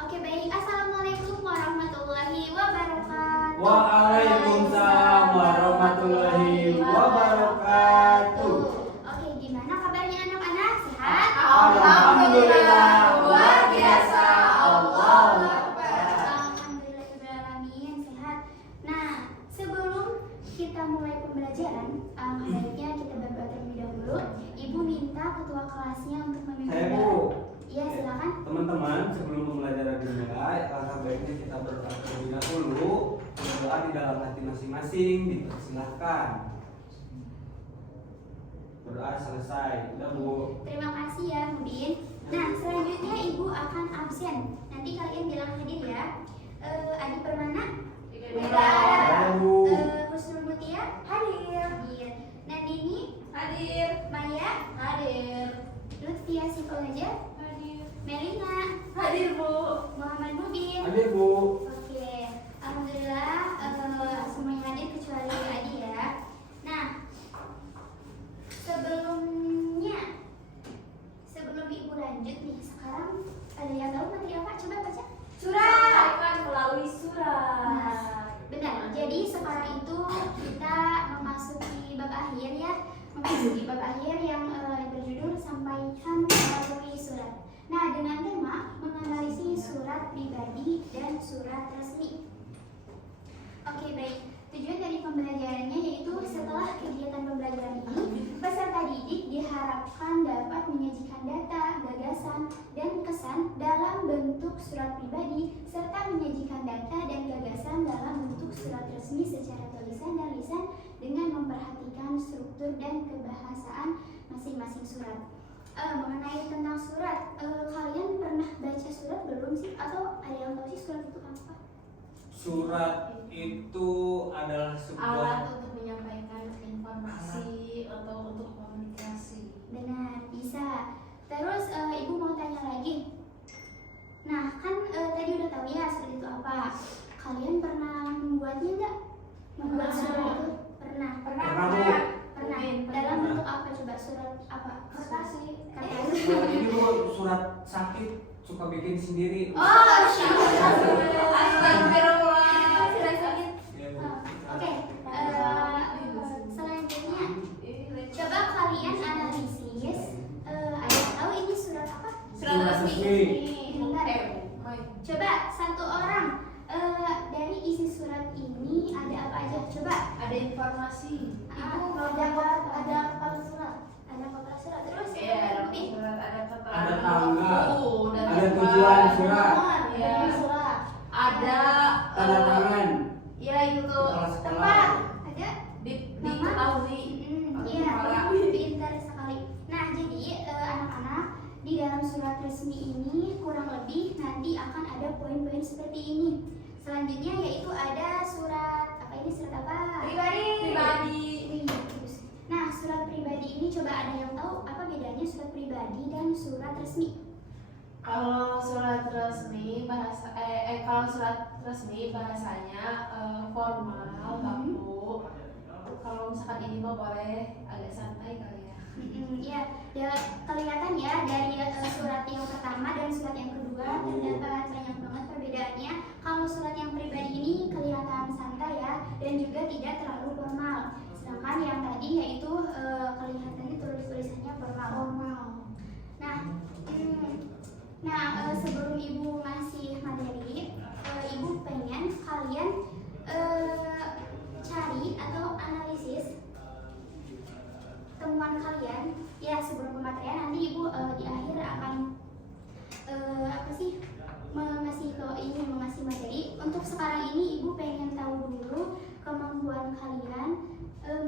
Oke baik, Assalamualaikum warahmatullahi wabarakatuh. Waalaikumsalam warahmatullahi wabarakatuh. Oke, gimana kabarnya anak-anak? Sehat? Alhamdulillah, luar biasa. Allahu Akbar. Alhamdulillahirrahmanirrahim, sehat. Nah, sebelum kita mulai pembelajaran, baiknya kita berdoa terlebih dahulu. Ibu minta ketua kelasnya untuk memimpin Saya doa. Bu. Iya, silakan. Teman-teman, sebelum pembelajaran dimulai, alangkah baiknya kita berdoa terlebih dahulu. Berdoa di dalam hati masing-masing, dipersilahkan. Berdoa selesai. Udah Bu. Terima kasih ya, Mudin. Nah, selanjutnya Ibu akan absen. Nanti kalian bilang hadir ya. Adi Permana? Hadir, Bu. Husnul Mutia? Hadir. Nandini? Hadir. Maya? Hadir. Lutfia Sifolaja? Hadir. Melina? Hadir, Bu. Muhammad Mubin? Hadir Bu. Oke, alhamdulillah semuanya hadir kecuali Adi ya. Nah, sebelum Ibu lanjut nih, sekarang ada yang tahu materi apa? Coba baca. Surat melalui Nah, surat. benar. Jadi sekarang itu kita memasuki bab akhir ya, memasuki bab akhir yang berjudul sampaikan melalui surat. Nah, dengan tema menganalisis surat pribadi dan surat resmi. Oke, baik. Tujuan dari pembelajarannya yaitu setelah kegiatan pembelajaran ini, peserta didik diharapkan dapat menyajikan data, gagasan, dan kesan dalam bentuk surat pribadi serta menyajikan data dan gagasan dalam bentuk surat resmi secara tulisan dan lisan dengan memperhatikan struktur dan kebahasaan masing-masing surat. Mengenai tentang surat, kalian pernah baca surat belum sih? Atau ada yang tahu sih surat itu apa? Surat itu adalah Alat sebuah untuk menyampaikan informasi atau untuk komunikasi. Benar, bisa. Terus Ibu mau tanya lagi. Nah, kan tadi udah tahu ya surat itu apa. Kalian pernah membuatnya nggak? Membuat Pernah. surat itu? Pernah. Pernah, Bu. Pernah. Mungkin Dalam pernah. bentuk apa coba surat apa? Kertas sih. Kertas. Ini Bu, surat sakit suka bikin sendiri. Oh, astagfirullah. Surat sakit. Ya, Bu. Oke. Selanjutnya, coba kalian analisis. Ada yang tahu ini surat apa? Surat resmi. Bentar. Mai. Coba satu orang dari isi surat ini ada apa aja? Coba. Ada informasi. Ada kepala surat. Ada kepala surat. Terus Iya, ada Budi? surat, ada kata. Ada tangga. Dan Ada tujuan surat. Iya. Surat. Ada Tanda tangan. ya itu tuh Kepala Tempat. sekolah. Ada. diketahui. Iya, Kepala. pintar sekali. Nah, jadi anak-anak di dalam surat resmi ini kurang lebih nanti akan ada poin-poin seperti ini. Selanjutnya yaitu ada surat apa ini surat apa? Pribadi. Wih, bagus. Nah, surat pribadi ini coba ada yang tahu apa bedanya surat pribadi dan surat resmi? Kalau surat resmi kalau surat resmi bahasanya formal, baku. Kalau misalkan ini mah boleh agak santai kali ya. Ya, ya kelihatan ya dari surat yang pertama dan surat yang kedua terdapat banyak banget perbedaannya. Kalau surat yang pribadi ini kelihatan santai ya dan juga tidak terlalu formal. Sedangkan yang tadi yaitu kelihatannya tulisannya formal. Nah, sebelum Ibu ngasih materi, Ibu pengen kalian cari atau analisis temuan kalian ya sebelum pematerian. Nanti Ibu di akhir akan mengasih materi. Untuk sekarang ini Ibu pengen tahu dulu kemampuan kalian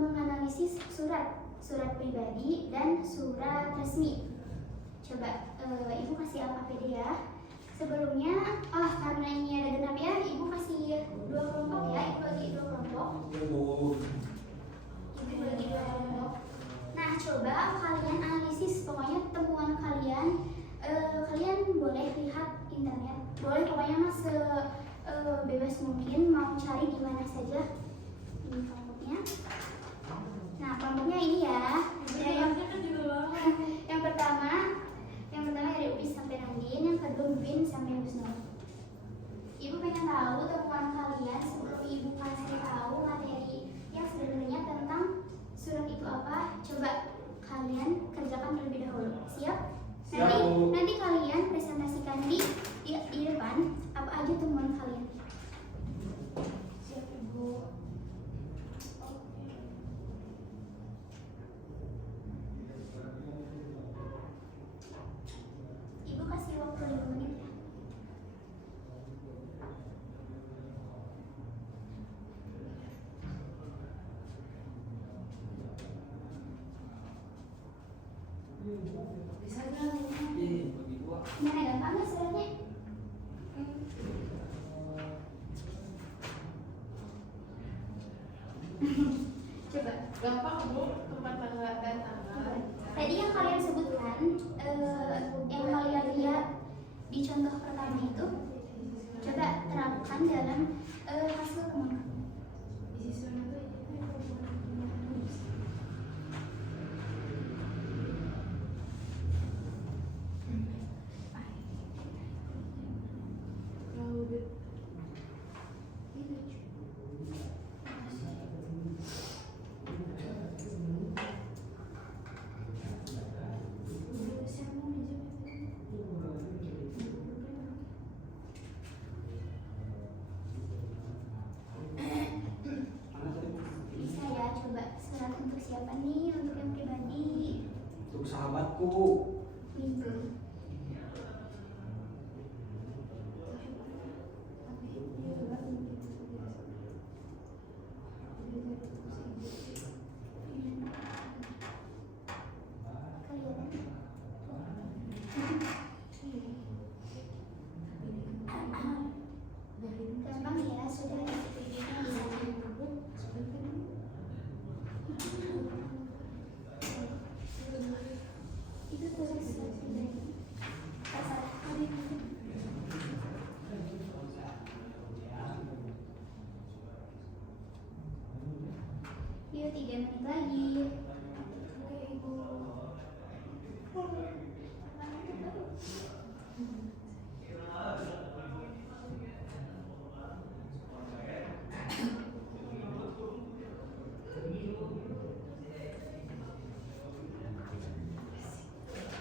menganalisis surat pribadi dan surat resmi. Coba Ibu kasih APD ya. Sebelumnya, karena ini ada genap ya, Ibu kasih 2 kelompok ya. Ibu bagi 2 kelompok. Ya, Bu. Ibu bagi 2 kelompok. Nah, coba kalian analisis pokoknya temuan kalian. Kalian boleh lihat internet, boleh pokoknya mas bebas mungkin mau cari di mana saja. Ini kelompoknya. Nah, kelompoknya ini ya. Yang pertama dari Upi sampai Nandin, yang kedua Ubin sampai Husnul. tahu temuan kalian sebelum ibu kasih tahu materi yang sebenarnya tentang surat itu apa. Coba kalian kerjakan terlebih dahulu. Siap? Siap, Bu. Nanti kalian presentasikan di depan apa aja temuan kalian. Siap Ibu. Ibu kasih waktu 5 menit ya. Bisa nggak? Ih, bagi dua. Gimana, gampang nggak suratnya? Coba. Gampang Bu, tempat tanggal dan tanggal. Tadi yang kalian sebutkan, yang kalian lihat di contoh pertama itu, coba terapkan dalam hasil temuan kamu. Isi surat tuh Mana tadi? Bisa ya, coba surat untuk siapa nih? Untuk yang pribadi. Untuk sahabatku. Minggu. Gampang ya, sudah ada videonya di sana. Itu tulis Yuk 3 menit lagi. Oke Ibu.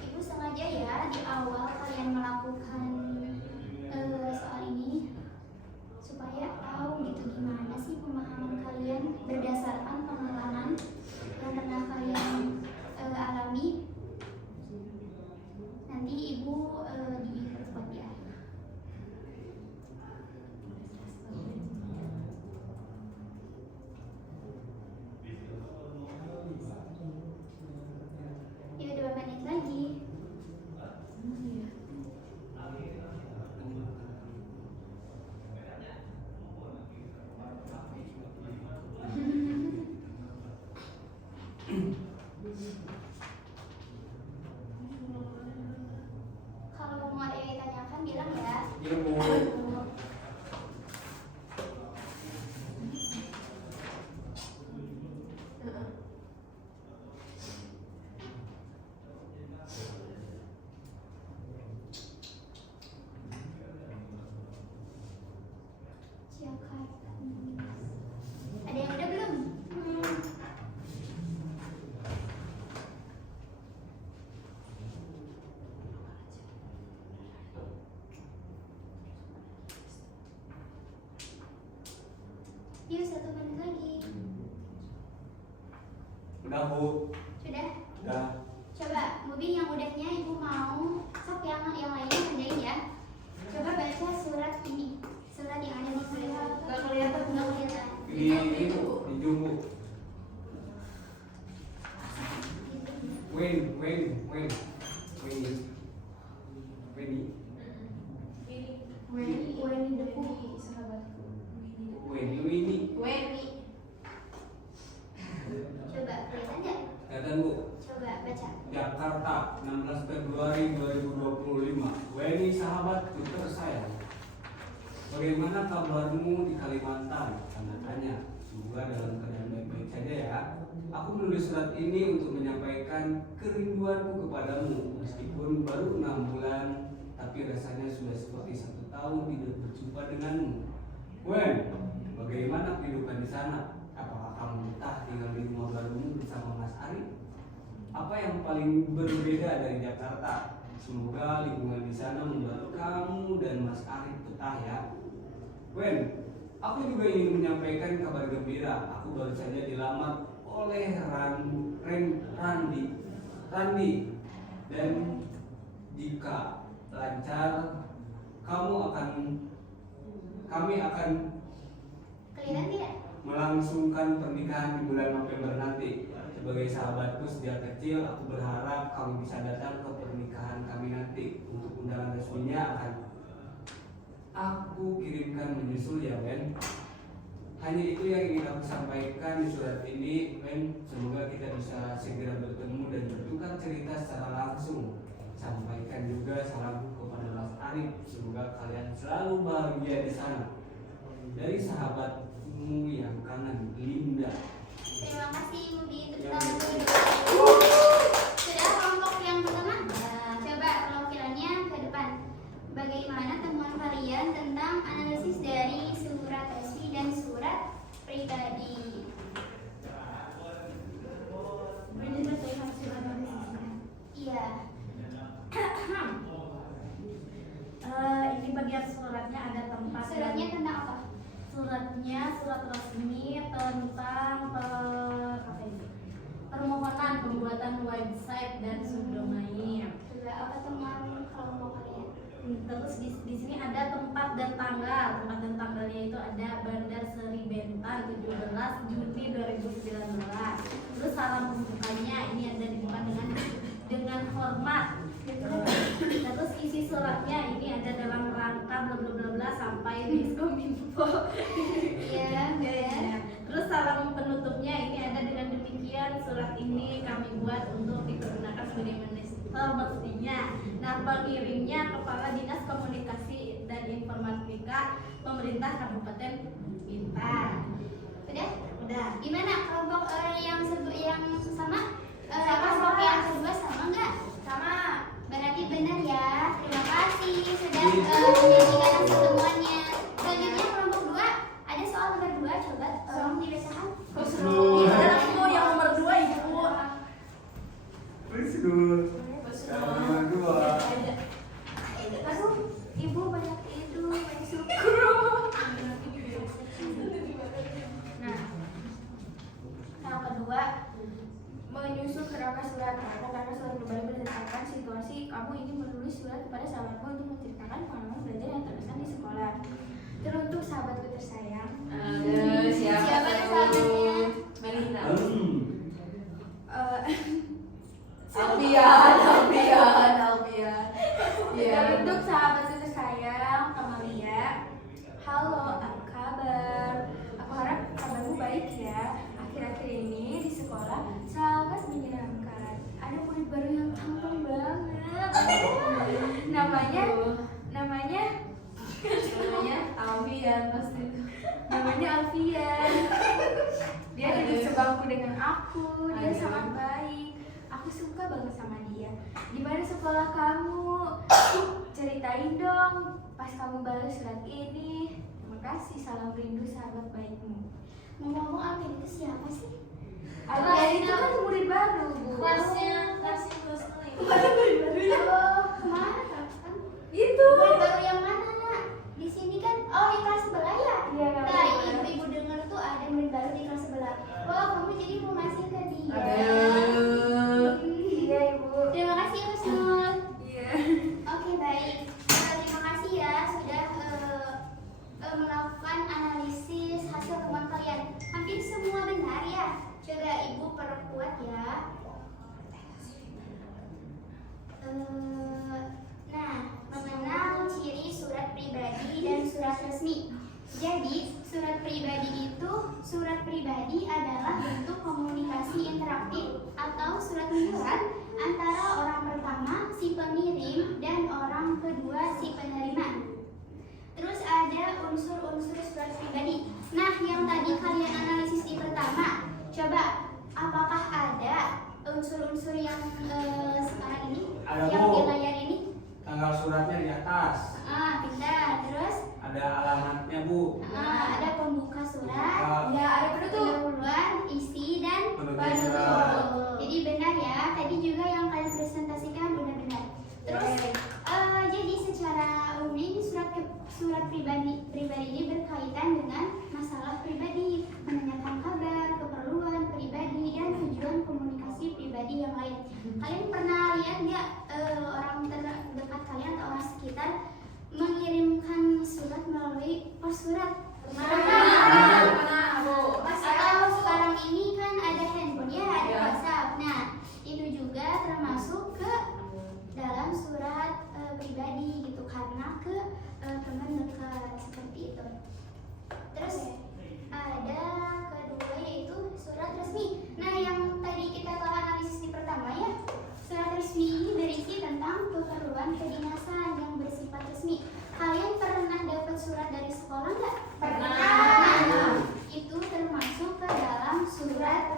Ibu sengaja ya di awal kalian melakukan soal ini supaya tahu gitu gimana sih pemahaman kalian berdasarkan pengalaman yang pernah kalian alami. Nanti ibu diperkuat ya. Yuk 2 menit lagi. Kalau mau ada yang ditanyakan bilang ya. Iya, Bu. Siapa? Ada yang udah belum? Yuk 1 menit lagi. Udah, Bu. Sudah? Udah. Coba Mubin yang udahnya ibu mau sok yang lainnya kerjain ya. Coba baca surat ini. Surat yang ada di surat. Nggak kelihatan. Nggak kelihatan. Di jumbo. Weni. Weni debu sahabatku. Weni. Coba kelihatan nggak? Kelihatan, Bu. Coba baca. Jakarta, 16 Februari 2025. Weni sahabatku tersayang. Bagaimana kabarmu di Kalimantan? Tanda tanya. Semoga dalam keadaan baik-baik saja ya. Aku menulis surat ini untuk menyampaikan kerinduanku kepadamu. Meskipun baru 6 bulan, tapi rasanya sudah seperti 1 tahun tidak berjumpa denganmu. Wen, bagaimana kehidupan di sana? Apakah kamu betah tinggal di rumah barumu bersama Mas Ari? Apa yang paling berbeda dari Jakarta? Semoga lingkungan di sana membuat kamu dan Mas Ari betah ya. Wen, aku juga ingin menyampaikan kabar gembira. Aku baru saja dilamar oleh Randi. Dan jika lancar, kami akan Kelihatan tidak? melangsungkan pernikahan di bulan November nanti. Sebagai sahabatku sejak kecil, aku berharap kamu bisa datang ke pernikahan kami nanti. Untuk undangan resminya akan aku kirimkan menyusul ya, Ben. Hanya itu yang ingin aku sampaikan di surat ini, Ben. Semoga kita bisa segera bertemu dan bertukar cerita secara langsung. Sampaikan juga salamku kepada Mas Arif. Semoga kalian selalu bahagia di sana. Dari sahabatmu yang kanan, Linda. Terima kasih Mudi untuk tahun 2020. Sudah kelompok yang pertama? Nah, coba pelompilannya ke depan. Bagaimana temuan kalian tentang analisis dari surat resmi dan surat pribadi? Iya. Ini bagian suratnya ada tempat. Suratnya tentang apa? Suratnya surat resmi tentang permohonan pembuatan website dan subdomain. Coba apa temuan kelompok kalian? Terus di sini ada tempat dan tanggal. Tempat dan tanggalnya itu ada Bandar Seri Bentan 17 Juni 2019. Terus salam pembukanya ini ada dibuka dengan hormat. Terus isi suratnya ini ada dalam rangka bla bla bla bla sampai Diskominfo. Iya, benar. Terus salam penutupnya ini ada dengan demikian surat ini kami buat untuk digunakan sebagai mestinya. Nah, pengirimnya Kepala Dinas Komunikasi dan Informatika Pemerintah Kabupaten Bintan. Udah? Udah. Gimana kelompok yang sama? Kelompok yang kedua sama nggak? Sama. Berarti benar ya. Terima kasih sudah menyajikan hasil temuannya. Selanjutnya kelompok 2 ada soal nomor 2. Coba tolong dibacakan. Aku yang nomor 2 Ibu. Nomor 2. Aduh, Ibu banyak syukur. Nah, yang kedua, menyusun kerangka surat. Kerangka surat berbalik berdasarkan situasi kamu ingin menulis surat kepada sahabatmu untuk menceritakan pengalaman belajar yang terkesan di sekolah. Teruntuk sahabatku tersayang. Siapa sahabatnya? Melina. Eh, Alfian. Teruntuk sahabatku tersayang, Amalia. Halo, apa kabar? Aku harap kabarmu baik ya. Akhir-akhir ini di sekolah sangat menyenangkan. Ada murid baru yang tampil banget. Namanya Alfian pasti. namanya Alfian. Dia duduk sebangku dengan aku. Dia sangat baik. Aku suka banget sama dia. Gimana sekolah kamu? Ceritain dong pas kamu balas surat ini. Terima kasih, salam rindu sahabat baikmu. Ngomong-ngomong Alfian itu siapa sih? Alfian itu kan murid baru, Bu. Kelasnya kelas 5. Oh, kemana kan? Itu. Murid baru yang mana? Di sini kan? Oh, di kelas sebelah ya? Iya, kelas Nah, sebelah. ibu-ibu dengar tuh ada murid baru di kelas sebelah. Oh, kamu jadi mau ngasih ke dia. Iya, Ibu. Terima kasih, Husnul. Iya. Oke, baik. Terima kasih ya sudah melakukan analisis hasil temuan kalian. Hampir semua benar ya. Coba Ibu perkuat ya. Nah, mengenal ciri surat pribadi dan surat resmi. Jadi, surat pribadi adalah bentuk komunikasi interaktif atau surat menyurat antara orang pertama, si pengirim, dan orang kedua, si penerima. Terus ada unsur-unsur surat pribadi. Nah, yang tadi kalian analisis di pertama, coba apakah ada unsur-unsur yang sekarang ini, Ada, yang Bu. di layar ini? Tanggal suratnya di atas. Pintar. Terus Ada alamatnya Bu. Ada pembuka surat, Ya, ada penutup. pendahuluan, isi, dan Penutup surat. Jadi benar ya, tadi juga yang kalian presentasikan benar-benar. Terus jadi secara umum ini surat pribadi ini berkaitan dengan masalah pribadi, menanyakan kabar, keperluan pribadi, dan tujuan komunikasi pribadi yang lain. Kalian pernah lihat nggak orang terdekat kalian atau orang sekitar mengirimkan surat melalui pos surat? Mana, Bu? Atau sekarang ini kan ada handphone ya, ada WhatsApp. Nah, itu juga termasuk ke dalam surat pribadi gitu, karena ke teman dekat seperti itu. Terus ada kedua yaitu surat resmi. Nah, yang tadi kita telah analisis di pertama ya, surat resmi ini berisi tentang keperluan kedinasan yang bersifat resmi. Kalian pernah dapat surat dari sekolah nggak? Pernah. Nah, itu termasuk ke dalam surat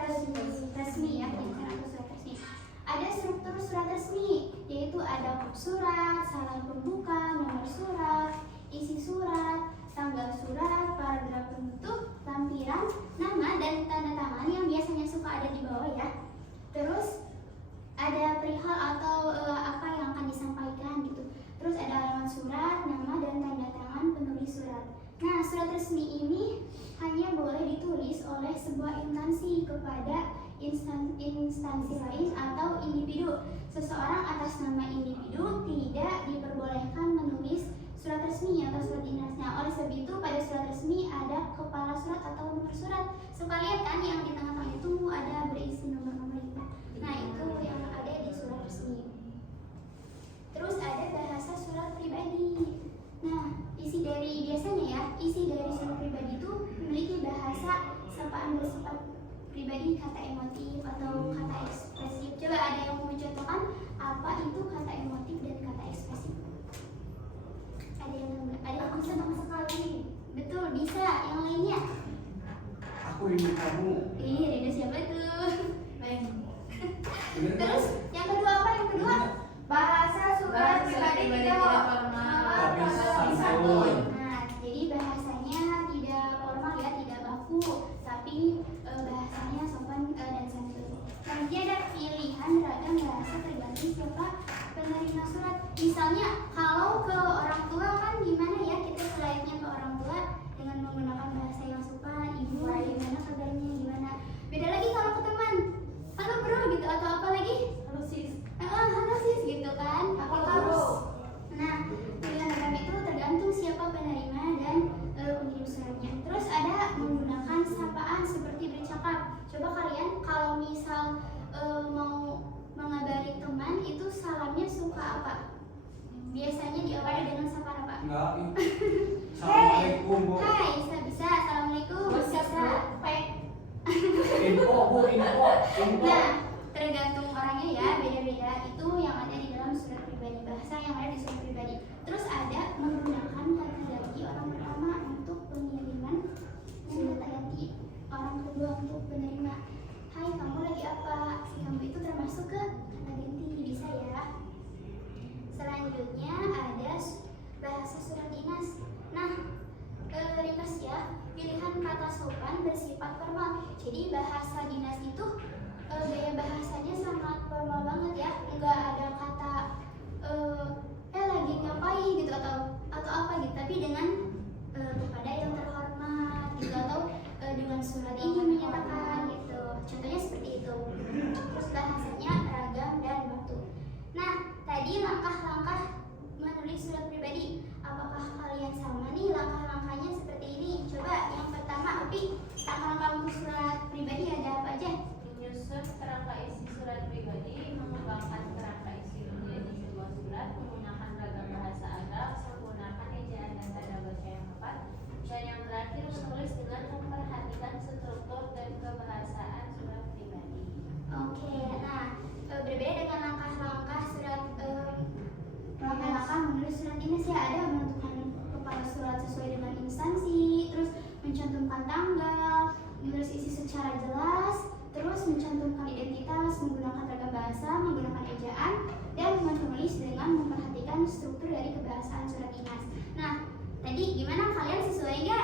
resmi ya, bukan atau surat resmi. Ada struktur surat resmi, yaitu ada kop surat, salam pembuka, nomor surat, isi surat, tanggal surat, paragraf penutup, lampiran, nama, dan tanda tangan yang biasanya suka ada di bawah ya. Terus ada perihal atau apa yang akan disampaikan gitu. Terus ada alamat surat, nama, dan tanda tangan penulis surat. Nah, surat resmi ini hanya boleh ditulis oleh sebuah instansi kepada instansi lain atau individu. Seseorang atas nama individu tidak diperbolehkan menulis surat resmi atau surat dinasnya. Oleh sebab itu pada surat resmi ada kepala surat atau nomor surat. Suka lihat kan yang di tengah-tengah itu ada berisi nomor-nomor itu. Nah, itu yang ada di surat resmi. Terus ada bahasa surat pribadi. Nah, isi dari surat pribadi itu memiliki bahasa sapaan bersifat pribadi, kata emotif atau kata ekspresif. Coba ada yang mau mencontohkan apa itu kata emotif dan kata ekspresif? Ada yang bisa sama sekali? Betul, bisa. Yang lainnya? Aku rindu kamu. Rindu siapa tuh? Baik. Bener kan? Terus yang kedua apa? Yang kedua? Bahasa surat pribadi tidak formal, Tapi tapi santun. santun. Nah, jadi bahasanya tidak formal ya, tidak baku, tapi bahasanya sopan dan santun. Nanti ada pilihan ragam bahasa tergantung siapa penerima surat. Misalnya kalau ke orang tua kan gimana ya, kita selayaknya ke orang tua dengan menggunakan bahasa yang sopan, ibu gimana kabarnya, gimana. Beda lagi kalau ke teman, halo bro gitu, atau apa lagi? Halo sis. Halo sis gitu kan. Apa Itu kabar? Nah, pilihan ragam itu tergantung siapa penerima dan pengirim suratnya. Terus ada menggunakan sapaan seperti bercakap. Coba kalian kalau misal mau mengabari teman itu salamnya suka apa? Biasanya diawali dengan sapaan apa? Enggak. Assalamualaikum, Bu. Hai, bisa. Assalamualaikum. WhatsApp Bisa. grup. Info, Bu, info. Nah, tergantung orangnya ya, beda-beda. Itu yang ada di dalam surat pribadi, bahasa yang ada di surat pribadi. Terus ada menggunakan kata ganti orang pertama untuk pengiriman dan kata ganti orang kedua untuk penerima. Hai, kamu lagi apa? Si kamu itu termasuk ke kata ganti, bisa ya. Selanjutnya ada bahasa surat dinas. Nah, ringkas ya, pilihan kata sopan bersifat formal. Jadi bahasa dinas itu gaya bahasanya sangat formal banget ya, nggak ada kata lagi ngapain gitu atau apa gitu, tapi dengan kepada yang terhormat gitu, atau dengan surat ini menyatakan gitu. Contohnya seperti itu. Terus bahasanya ragam dan waktu. Nah, tadi langkah-langkah menulis surat pribadi. Apakah kalian sama nih langkah-langkahnya seperti ini? Coba yang pertama, Api, langkah-langkah untuk surat pribadi ada apa aja? Menyusun kerangka isi surat pribadi, mengembangkan kerangka isi menjadi sebuah surat, menggunakan ragam bahasa Arab, menggunakan ejaan dan tanda baca yang tepat, dan yang terakhir menulis dengan memperhatikan struktur dan kebahasaan surat pribadi. Oke, nah berbeda dengan langkah-langkah surat langkah-langkah menulis surat dinas ya, ada menentukan kepala surat sesuai dengan instansi, terus mencantumkan tanggal, menulis isi secara jelas, terus mencantumkan identitas, menggunakan ragam bahasa, menggunakan ejaan, dan menulis dengan memperhatikan struktur dari kebahasaan surat dinas. Nah, tadi gimana, kalian sesuai nggak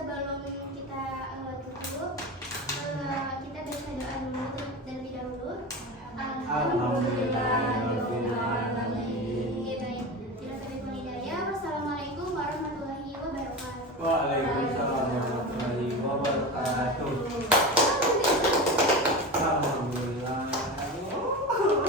sebelum